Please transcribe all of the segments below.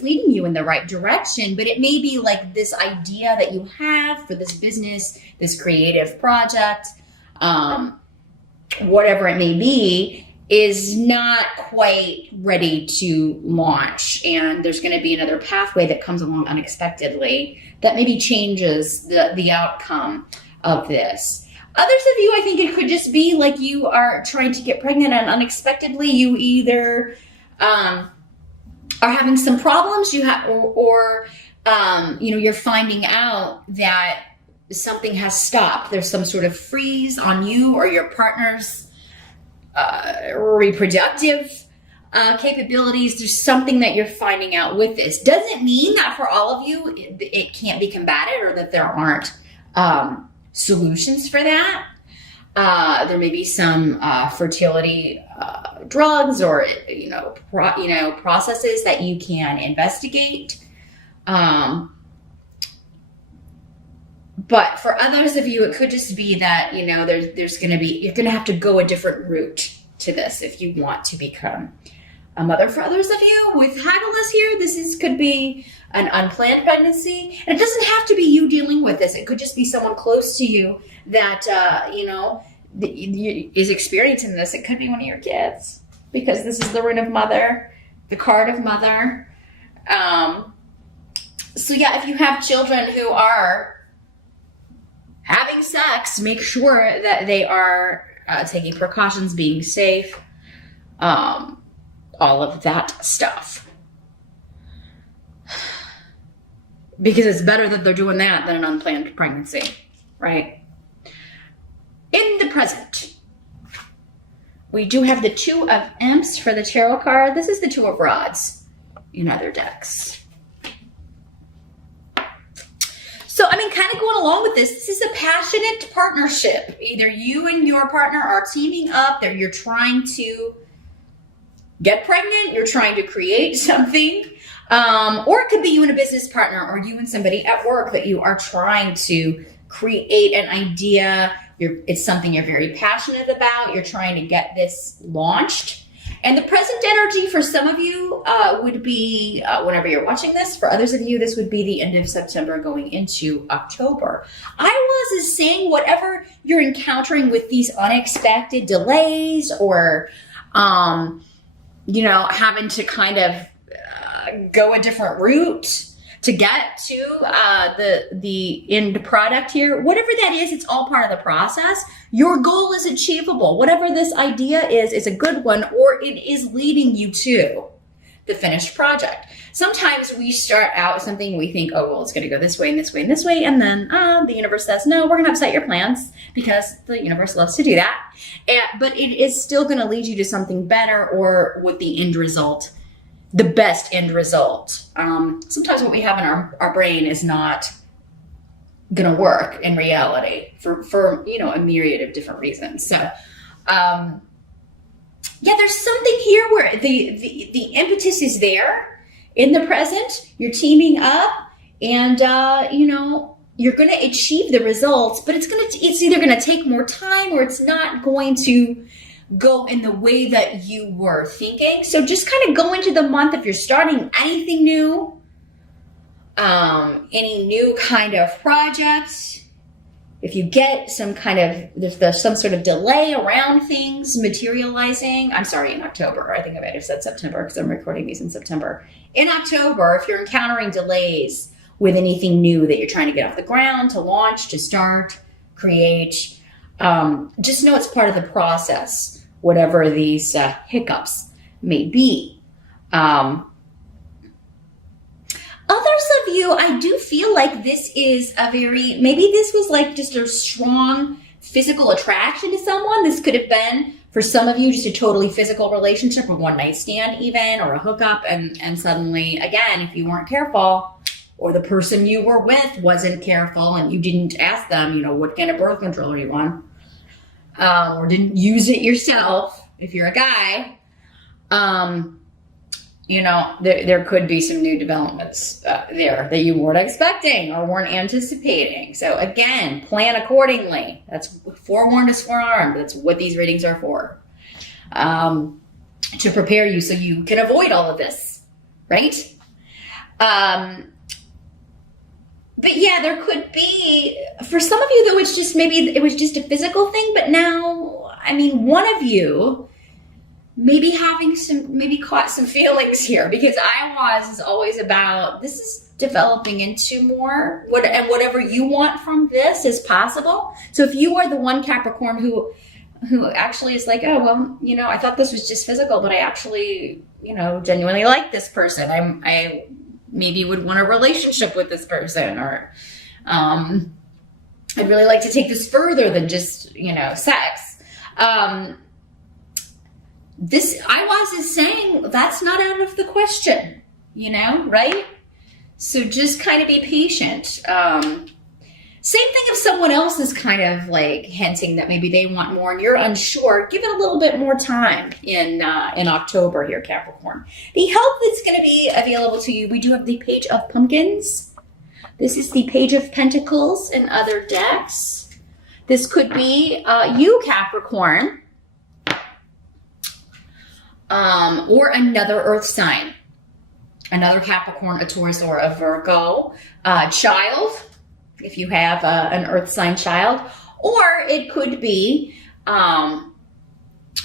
it's leading you in the right direction, but it may be like this idea that you have for this business, this creative project, whatever it may be, is not quite ready to launch. And there's going to be another pathway that comes along unexpectedly that maybe changes the outcome of this. Others of you, I think it could just be like you are trying to get pregnant and unexpectedly you either are having some problems or you're finding out that something has stopped. There's some sort of freeze on you or your partner's reproductive capabilities. There's something that you're finding out with this. Doesn't mean that for all of you it can't be combated or that there aren't solutions for that. There may be some fertility drugs or processes that you can investigate. But for others of you, it could just be that, you're going to have to go a different route to this if you want to become a mother. For others of you with haggleness here, could be an unplanned pregnancy. And it doesn't have to be you dealing with this. It could just be someone close to you that, is experiencing this. It could be one of your kids because this is the rune of mother, the card of mother. So yeah, if you have children who are having sex, make sure that they are taking precautions, being safe, all of that stuff. Because it's better that they're doing that than an unplanned pregnancy, right? In the present, we do have the Two of Imps for the tarot card. This is the Two of Rods in other decks. So, kind of going along with this is a passionate partnership. Either you and your partner are teaming up, that you're trying to get pregnant, you're trying to create something, or it could be you and a business partner or you and somebody at work that you are trying to create an idea. It's something you're very passionate about. You're trying to get this launched. And the present energy for some of you would be whenever you're watching this. For others of you, this would be the end of September going into October. I was saying whatever you're encountering with these unexpected delays or, having to kind of go a different route to get to the end product here, whatever that is, it's all part of the process. Your goal is achievable. Whatever this idea is a good one, or it is leading you to the finished project. Sometimes we start out with something, we think, oh, well, it's going to go this way and this way and this way. And then the universe says, no, we're going to upset your plans because the universe loves to do that. But it is still going to lead you to something better or with the end result, the best end result. Sometimes what we have in our brain is not going to work in reality for a myriad of different reasons. So, there's something here where the impetus is there in the present. You're teaming up and, you're going to achieve the results, but it's either going to take more time or it's not going to go in the way that you were thinking. So just kind of go into the month if you're starting anything new, any new kind of projects. If you get some kind of, there's some sort of delay around things materializing. I'm sorry, in October. I think I might have said September because I'm recording these in September. In October, if you're encountering delays with anything new that you're trying to get off the ground, to launch, to start, create, just know it's part of the process. Whatever these hiccups may be. Others of you, I do feel like this is maybe this was like just a strong physical attraction to someone. This could have been, for some of you, just a totally physical relationship, a one-night stand even, or a hookup. And suddenly, again, if you weren't careful, or the person you were with wasn't careful and you didn't ask them, what kind of birth control are you on? Or didn't use it yourself, if you're a guy, there could be some new developments there that you weren't expecting or weren't anticipating. So again, plan accordingly. That's forewarned is forearmed. That's what these readings are for, to prepare you so you can avoid all of this, right? But yeah, there could be, for some of you though, it's just maybe it was just a physical thing, but now, I mean, one of you maybe caught some feelings here, because is always about, this is developing into more, and whatever you want from this is possible. So if you are the one Capricorn who actually is like, oh, well, you know, I thought this was just physical, but I actually, you know, genuinely like this person. I maybe would want a relationship with this person, or I'd really like to take this further than just, you know, sex. This IWAS is saying that's not out of the question, you know, right? So just kind of be patient. Same thing if someone else is kind of like hinting that maybe they want more and you're unsure, give it a little bit more time in October here, Capricorn. The help that's going to be available to you, we do have the Page of Pumpkins. This is the Page of Pentacles in other decks. This could be you, Capricorn, or another earth sign. Another Capricorn, a Taurus, or a Virgo child, if you have an earth sign child. Or it could be a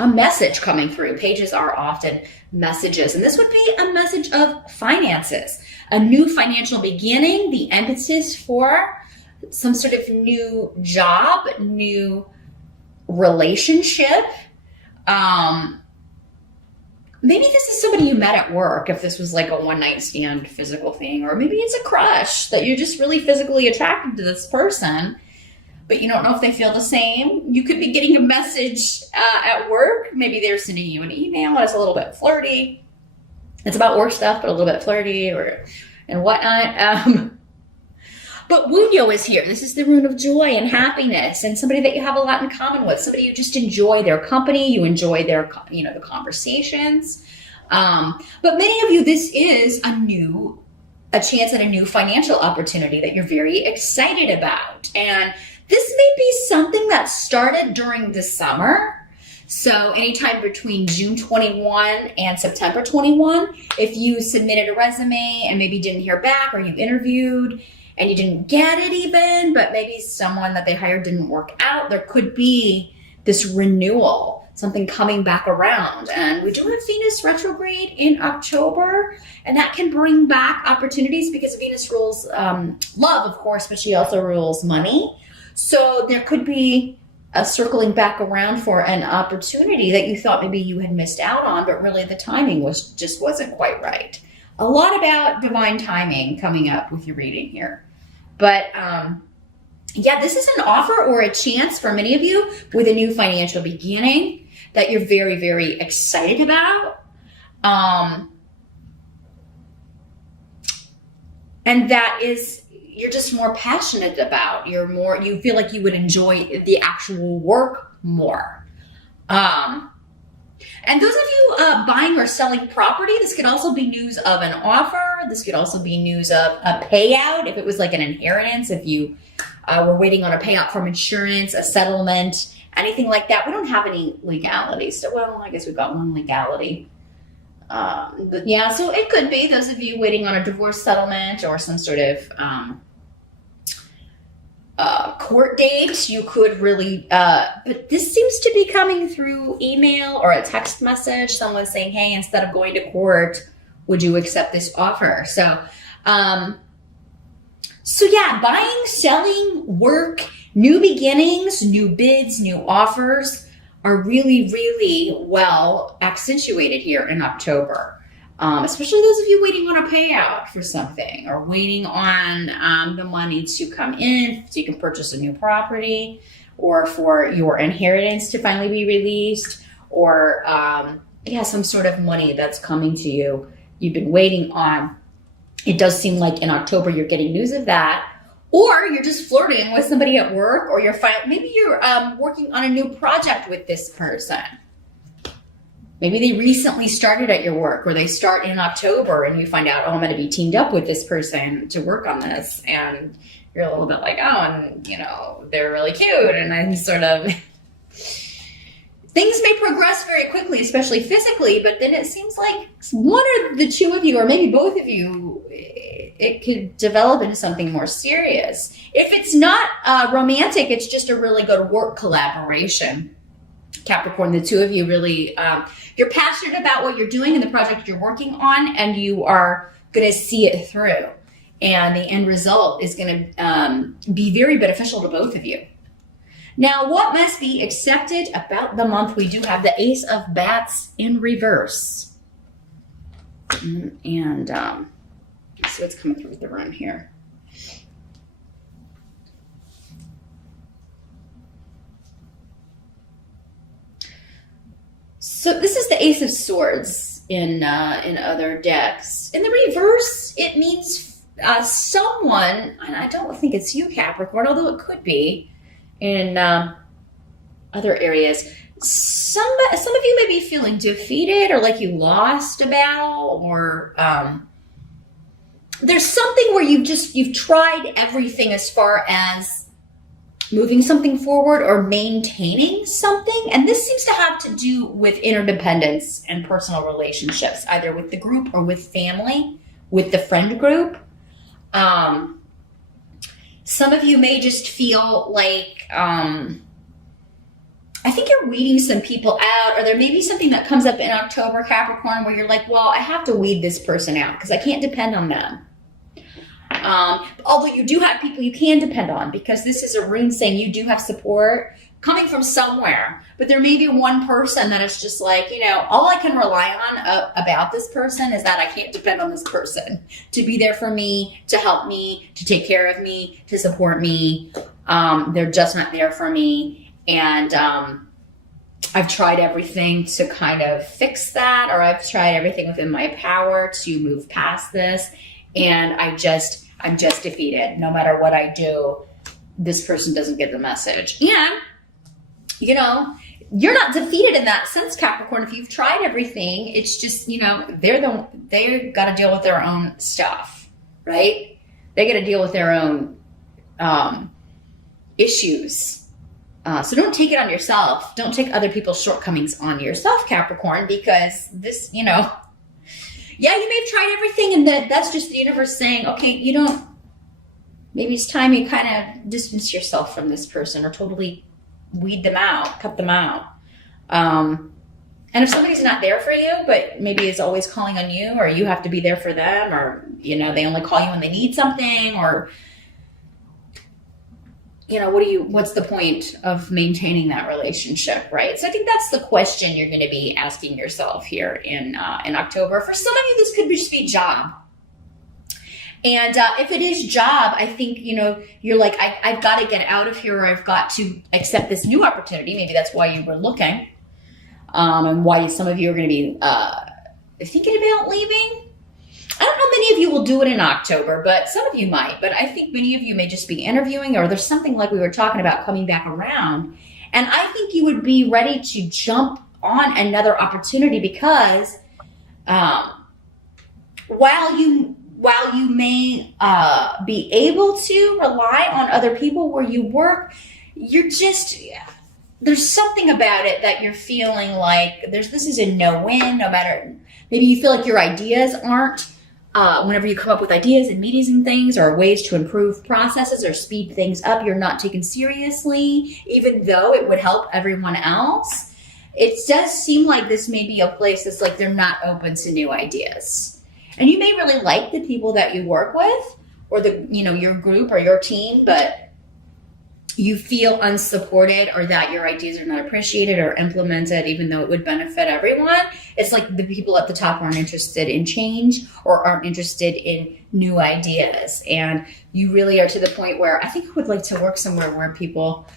message coming through. Pages are often messages. And this would be a message of finances, a new financial beginning, the impetus for some sort of new job, new relationship. Maybe this is somebody you met at work, if this was like a one-night stand physical thing, or maybe it's a crush that you're just really physically attracted to this person, but you don't know if they feel the same. You could be getting a message at work. Maybe they're sending you an email that's a little bit flirty. It's about work stuff, but a little bit flirty and whatnot. But Wunyo is here. This is the rune of joy and happiness, and somebody that you have a lot in common with, somebody you just enjoy their company, you enjoy their, you know, the conversations. But many of you, this is a chance at a new financial opportunity that you're very excited about. And this may be something that started during the summer. So anytime between June 21 and September 21, if you submitted a resume and maybe didn't hear back, or you interviewed and you didn't get it even, but maybe someone that they hired didn't work out, there could be this renewal, something coming back around. And we do have Venus retrograde in October, and that can bring back opportunities, because Venus rules love, of course, but she also rules money. So there could be a circling back around for an opportunity that you thought maybe you had missed out on, but really the timing just wasn't quite right. A lot about divine timing coming up with your reading here. But yeah, this is an offer or a chance for many of you with a new financial beginning that you're very, very excited about. And that is, you're just more passionate about. You feel like you would enjoy the actual work more. And those of you buying or selling property, this could also be news of an offer. This could also be news of a payout, if it was like an inheritance, if you were waiting on a payout from insurance, a settlement, anything like that. We don't have any legality. So, well, I guess we've got one legality. But yeah, so it could be those of you waiting on a divorce settlement or some sort of court date. You could really, but this seems to be coming through email or a text message. Someone saying, hey, instead of going to court, would you accept this offer? So yeah, buying, selling, work, new beginnings, new bids, new offers are really, really well accentuated here in October. Especially those of you waiting on a payout for something, or waiting on the money to come in so you can purchase a new property, or for your inheritance to finally be released, or yeah, some sort of money that's coming to you you've been waiting on. It does seem like in October you're getting news of that, or you're just flirting with somebody at work, or maybe you're working on a new project with this person. Maybe they recently started at your work, or they start in October and you find out, oh, I'm going to be teamed up with this person to work on this. And you're a little bit like, oh, and you know, they're really cute. And I'm sort of, things may progress very quickly, especially physically, but then it seems like one or the two of you, or maybe both of you, it could develop into something more serious. If it's not romantic, it's just a really good work collaboration. Capricorn, the two of you really, you're passionate about what you're doing and the project you're working on, and you are going to see it through. And the end result is going to be very beneficial to both of you. Now, what must be accepted about the month? We do have the Ace of Bats in reverse. And let's see what's coming through the room here. So this is the Ace of Swords in other decks. In the reverse, it means someone, and I don't think it's you, Capricorn, although it could be, in other areas. Some of you may be feeling defeated or like you lost about, or there's something where you've tried everything as far as moving something forward or maintaining something. And this seems to have to do with interdependence and personal relationships, either with the group or with family, with the friend group. Some of you may just feel like, I think you're weeding some people out, or there may be something that comes up in October, Capricorn, where you're like, well, I have to weed this person out because I can't depend on them. Although you do have people you can depend on, because this is a rune saying you do have support coming from somewhere. But there may be one person that is just like, all I can rely on about this person is that I can't depend on this person to be there for me, to help me, to take care of me, to support me. They're just not there for me. And I've tried everything to kind of fix that, or I've tried everything within my power to move past this. And I'm just defeated. No matter what I do, this person doesn't get the message. And, you're not defeated in that sense, Capricorn. If you've tried everything, it's just, they've got to deal with their own stuff, right? They got to deal with their own issues. So don't take it on yourself. Don't take other people's shortcomings on yourself, Capricorn, because this, yeah, you may have tried everything, and that's just the universe saying, okay, maybe it's time you kind of distance yourself from this person, or totally weed them out, cut them out. And if somebody's not there for you, but maybe is always calling on you, or you have to be there for them, or, they only call you when they need something, or, what's the point of maintaining that relationship, right? So I think that's the question you're going to be asking yourself here in October. For some of you, this could just be job. And if it is job, I think, you're like, I've got to get out of here, or I've got to accept this new opportunity. Maybe that's why you were looking, and why some of you are going to be thinking about leaving. I don't know many of you will do it in October, but some of you might. But I think many of you may just be interviewing, or there's something like we were talking about coming back around. And I think you would be ready to jump on another opportunity, because while you may be able to rely on other people where you work, there's something about it that you're feeling like this is a no-win. No matter, maybe you feel like your ideas aren't, whenever you come up with ideas and meetings and things, or ways to improve processes or speed things up, you're not taken seriously, even though it would help everyone else. It does seem like this may be a place that's like they're not open to new ideas. And you may really like the people that you work with, or your group or your team, but you feel unsupported, or that your ideas are not appreciated or implemented, even though it would benefit everyone. It's like the people at the top aren't interested in change, or aren't interested in new ideas. And you really are to the point where I think I would like to work somewhere where people,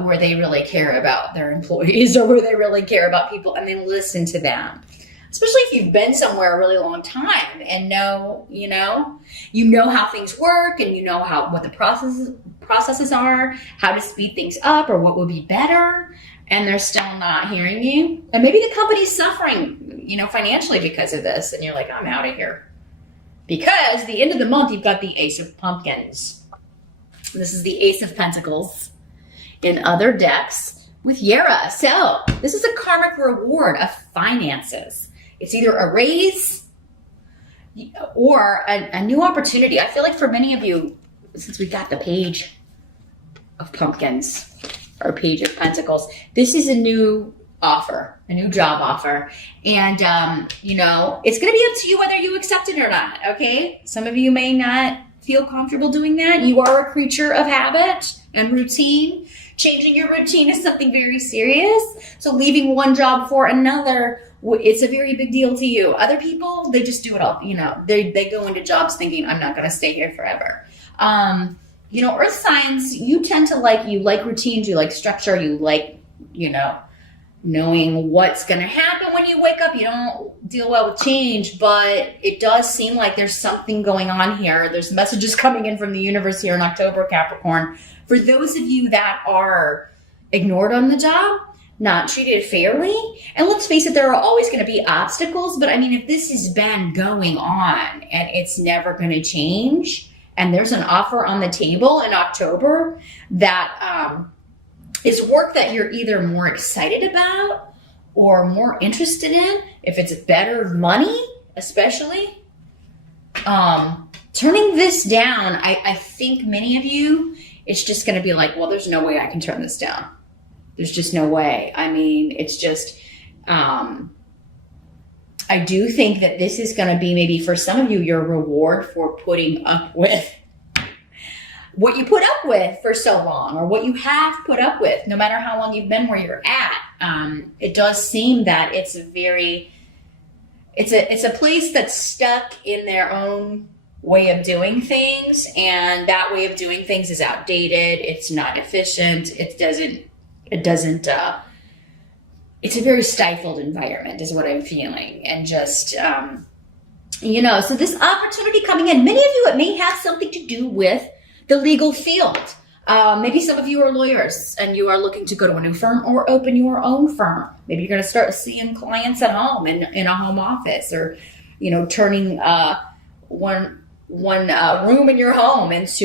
where they really care about their employees, or where they really care about people and they listen to them. Especially if you've been somewhere a really long time and know how things work, and what the processes are, how to speed things up, or what would be better, and they're still not hearing you. And maybe the company's suffering, financially because of this, and you're like, I'm out of here. Because the end of the month, you've got the Ace of Pumpkins. This is the Ace of Pentacles in other decks. with Yara. So this is a karmic reward of finances. It's either a raise or a new opportunity. I feel like for many of you, since we got the page of pumpkins or page of pentacles, this is a new offer, a new job offer. And, you know, it's going to be up to you whether you accept it or not. Okay. Some of you may not feel comfortable doing that. You are a creature of habit and routine. Changing your routine is something very serious. So leaving one job for another, it's a very big deal to you. Other people, they just do it all. You know, they go into jobs thinking, I'm not going to stay here forever. You know, earth signs, you tend to like routines, you like structure, you like, you know, knowing what's going to happen when you wake up. You don't deal well with change, but it does seem like there's something going on here. There's messages coming in from the universe here in October, Capricorn. For those of you that are ignored on the job, not treated fairly, and let's face it, there are always going to be obstacles, but I mean, if this has been going on and it's never going to change, and there's an offer on the table in October that is work that you're either more excited about or more interested in, if it's better money, especially, turning this down, I think many of you, it's just going to be like, well, there's no way I can turn this down. There's just no way. I mean, it's just, I do think that this is going to be maybe for some of you, your reward for putting up with what you put up with for so long, or what you have put up with, no matter how long you've been where you're at. It does seem that it's a place that's stuck in their own way of doing things, and that way of doing things is outdated. It's not efficient. It's a very stifled environment is what I'm feeling. And just, you know, so this opportunity coming in, many of you, it may have something to do with the legal field. Maybe some of you are lawyers and you are looking to go to a new firm or open your own firm. Maybe you're going to start seeing clients at home in a home office, or, you know, turning one room in your home into